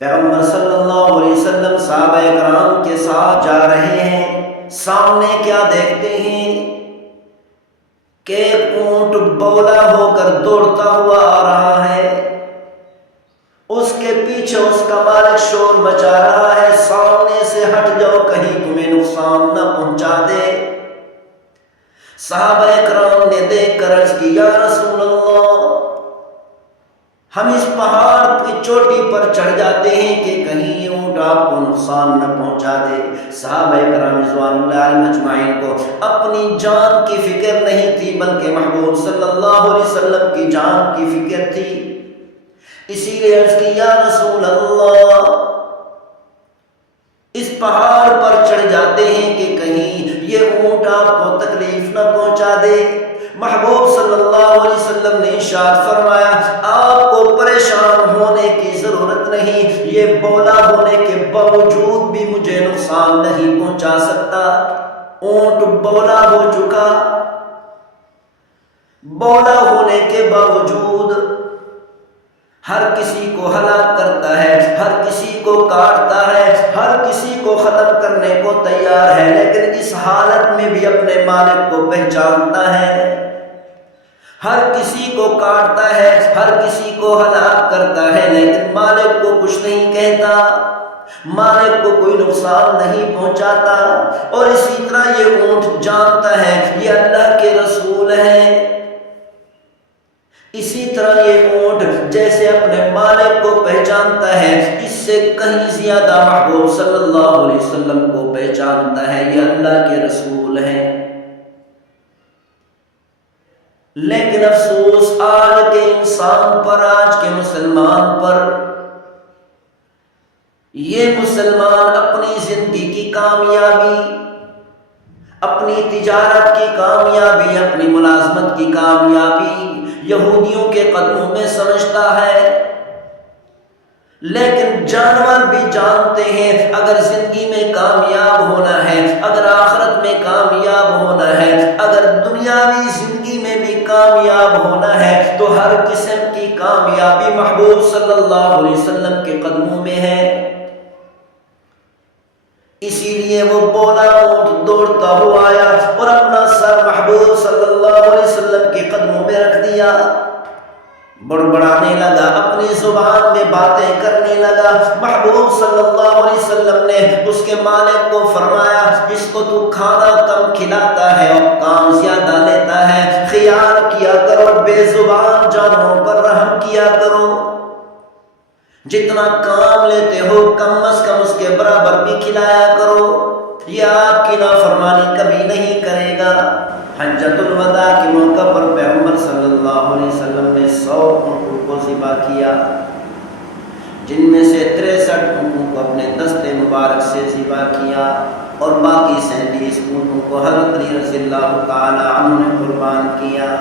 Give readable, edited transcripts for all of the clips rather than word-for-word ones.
پیغمبر صلی اللہ علیہ وسلم صحابہ کرام کے ساتھ جا رہے ہیں، سامنے کیا دیکھتے ہیں کہ ایک اونٹ بولا ہو کر دوڑتا ہوا آ رہا ہے، اس کے پیچھے اس کا مالک شور مچا رہا ہے، سامنے سے ہٹ جاؤ کہیں تمہیں نقصان نہ پہنچا دے۔ صحابہ کرام نے دیکھ کر عرض کی، یا رسول اللہ، ہم اس پہاڑ کی چوٹی پر چڑھ جاتے ہیں کہ کہیں یہ اونٹ آپ کو نقصان نہ پہنچا دے۔ صحابہ کرام رضوان اللہ علیہم اجمعین کو اپنی جان کی فکر نہیں تھی، بلکہ محبوب صلی اللہ علیہ وسلم کی جان کی فکر تھی۔ اسی لیے عرض کی، یا رسول اللہ، اس پہاڑ پر چڑھ جاتے ہیں کہ کہیں یہ اونٹ آپ کو تکلیف نہ پہنچا دے۔ محبوب صلی اللہ علیہ وسلم نے ارشاد فرمایا، آپ کو پریشان ہونے کی ضرورت نہیں، یہ بولا ہونے کے باوجود بھی مجھے نقصان نہیں پہنچا سکتا۔ اونٹ بولا ہو چکا، بولا ہونے کے باوجود ہر کسی کو ہلاک کرتا ہے، ہر کسی کو کاٹتا ہے، ہر کسی کو ختم کرنے کو تیار ہے، لیکن اس حالت میں بھی اپنے مالک کو پہچانتا ہے۔ ہر کسی کو کاٹتا ہے، ہر کسی کو ہلاک کرتا ہے، لیکن مالک کو کچھ نہیں کہتا، مالک کو کوئی نقصان نہیں پہنچاتا۔ اور اسی طرح یہ اونٹ جانتا ہے یہ اللہ کے رسول ہیں، اسی طرح یہ اونٹ جیسے اپنے مالک کو پہچانتا ہے، اس سے کہیں زیادہ محبوب صلی اللہ علیہ وسلم کو پہچانتا ہے، یہ اللہ کے رسول ہیں۔ لیکن افسوس آج کے انسان پر، آج کے مسلمان پر، یہ مسلمان اپنی زندگی کی کامیابی، اپنی تجارت کی کامیابی، اپنی ملازمت کی کامیابی یہودیوں کے قدموں میں سمجھتا ہے۔ لیکن جانور بھی جانتے ہیں اگر زندگی میں کامیاب ہونا ہے، اگر آخرت میں کامیاب ہونا ہے، اگر دنیاوی زندگی میں بھی کامیاب ہونا ہے تو ہر قسم کی کامیابی محبوب صلی اللہ علیہ وسلم کے قدموں میں ہے۔ اسی لیے وہ بولا اونٹ دوڑتا ہوا آیا اور اپنا سر محبوب صلی اللہ علیہ وسلم کے قدموں میں رکھ دیا، بڑبڑانے لگا، اپنی زبان میں باتیں کرنے لگا۔ محبوب صلی اللہ علیہ وسلم نے اس کے مالک کو فرمایا، اس کو تو کھانا کم کھلاتا ہے اور کام زیادہ لیتا ہے، خیال کیا کرو، بے زبان جانوروں پر رحم کیا کرو، جتنا کام لیتے ہو کم از کم اس کے برابر بھی کھلایا کرو، یہ آپ کی نافرمانی کبھی نہیں کرے گا۔ حجۃ الوداع کے موقع پر پیغمبر صلی اللہ علیہ وسلم نے 100 اونٹوں کو ذبح کیا، جن میں سے 63 اونٹوں کو اپنے دست مبارک سے ذبح کیا اور باقی 37 اونٹوں کو حضرت علی رضی اللہ تعالی عنہ نے قربان کیا۔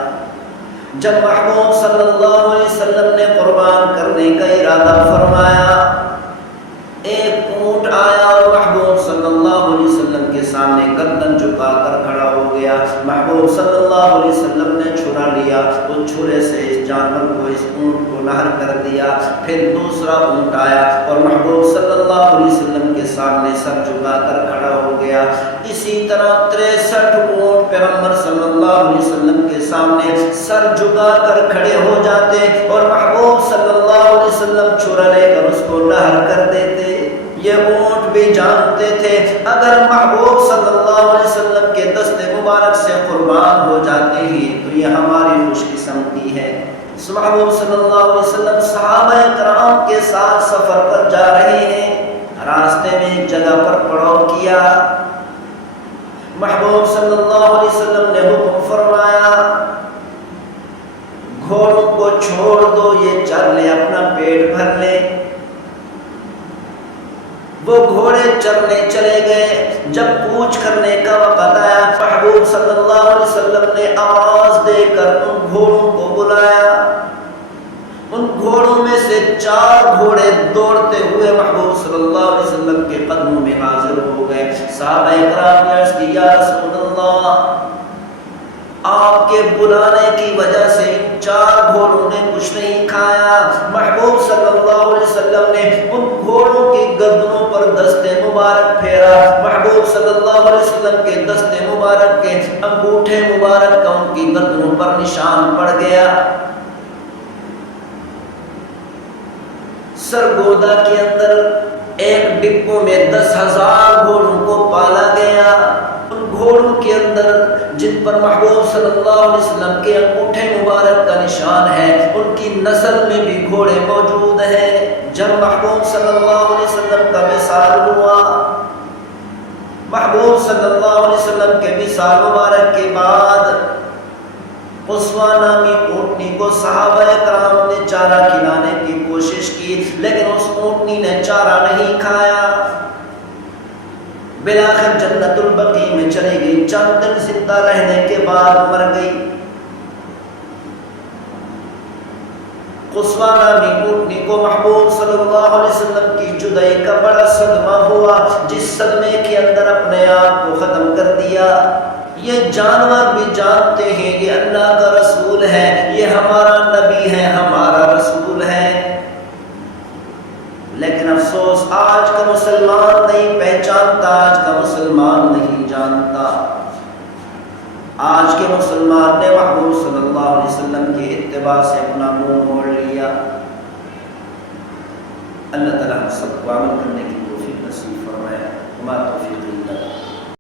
جب محبوب صلی اللہ علیہ وسلم نے قربان کرنے کا ارادہ فرمایا، ایک اونٹ آیا اور محبوب صلی اللہ علیہ وسلم کے سامنے گردن جھکا کر کھڑا ہو گیا۔ محبوب صلی اللہ علیہ وسلم نے چھرا لیا، اس چھرے سے اس جانور کو، اس اونٹ کو نہر کر دیا۔ پھر دوسرا اونٹ آیا اور محبوب صلی اللہ علیہ وسلم کے سامنے سر جھکا کر کھڑا ہو گیا۔ اسی طرح 63 اونٹ پیغمبر صلی اللہ علیہ وسلم کے سامنے سر جھکا کر کھڑے ہو جاتے اور محبوب صلی اللہ علیہ وسلم چھرا لے کر اس کو نہر کر دیتے۔ یہ اونٹ بھی جانتے تھے اگر محبوب صلی اللہ علیہ وسلم کے دست مبارک سے قربان ہو جاتے ہی تو یہ ہماری خوش قسمتی ہے۔ محبوب صلی اللہ علیہ وسلم صحابہ کرام کے ساتھ سفر پر جا رہے ہیں، راستے میں ایک جگہ پر پڑاؤ کیا۔ محبوب صلی اللہ علیہ وسلم نے حکم فرمایا، گھوڑوں کو چھوڑ دو، یہ چر لے، اپنا پیٹ بھر لے۔ وہ گھوڑے چرنے چلے گئے۔ جب کوچ کرنے کا وقت آیا، محبوب صلی اللہ علیہ وسلم نے آواز دے کر ان گھوڑوں کو بلایا۔ ان گھوڑوں میں سے 4 گھوڑے دوڑتے ہوئے محبوب صلی اللہ علیہ وسلم کے قدموں میں حاضر ہو گئے۔ صحابہ کرام نے عرض کی، یا رسول اللہ، آپ کے بلانے کی وجہ سے ان 4 گھوڑوں نے کچھ نہیں کھایا۔ محبوب صلی اللہ علیہ وسلم نے ان محبوب صلی اللہ علیہ وسلم کے دست مبارک کے انگوٹھے مبارک کا ان کی گردنوں پر نشان پڑ گیا. سرگودا کے اندر ایک ڈپو میں 10,000 گھوڑوں کو پالا گیا. ان گھوڑوں کے اندر جن پر محبوب صلی اللہ علیہ وسلم کے انگوٹھے مبارک کا نشان ہے ان کی نسل میں بھی گھوڑے موجود ہیں. جب محبوب صلی اللہ علیہ وسلم کا وصال ہوا، محبوب صلی اللہ علیہ وسلم کے وصال مبارک کے بعد قصوہ نامی اونٹنی کو صحابہ کرام نے چارہ کھلانے کی کوشش کی، لیکن اس اونٹنی نے چارہ نہیں کھایا. بالآخر جنت البقیع میں چلی گئی. چند دن زندہ رہنے کے بعد مر گئی. قصوہ نامی اونٹنی کو محبوب صلی اللہ علیہ وسلم کی جدائی کا بڑا صدمہ ہوا، جس صدمے کے اندر اپنے آپ کو ختم کر دیا. یہ جانور بھی جانتے ہیں یہ اللہ کا رسول ہے، یہ ہمارا نبی ہے، ہمارا رسول ہے، لیکن افسوس آج کا مسلمان نہیں پہچانتا، آج کا مسلمان نہیں جانتا. آج کے مسلمان نے محبوب صلی اللہ علیہ وسلم کی اتباع سے اپنا منہ موڑ لیا. اللہ تعالیٰ ہم سب کو عمل کرنے کی توفیق نصیب فرمائے. وما توفیقی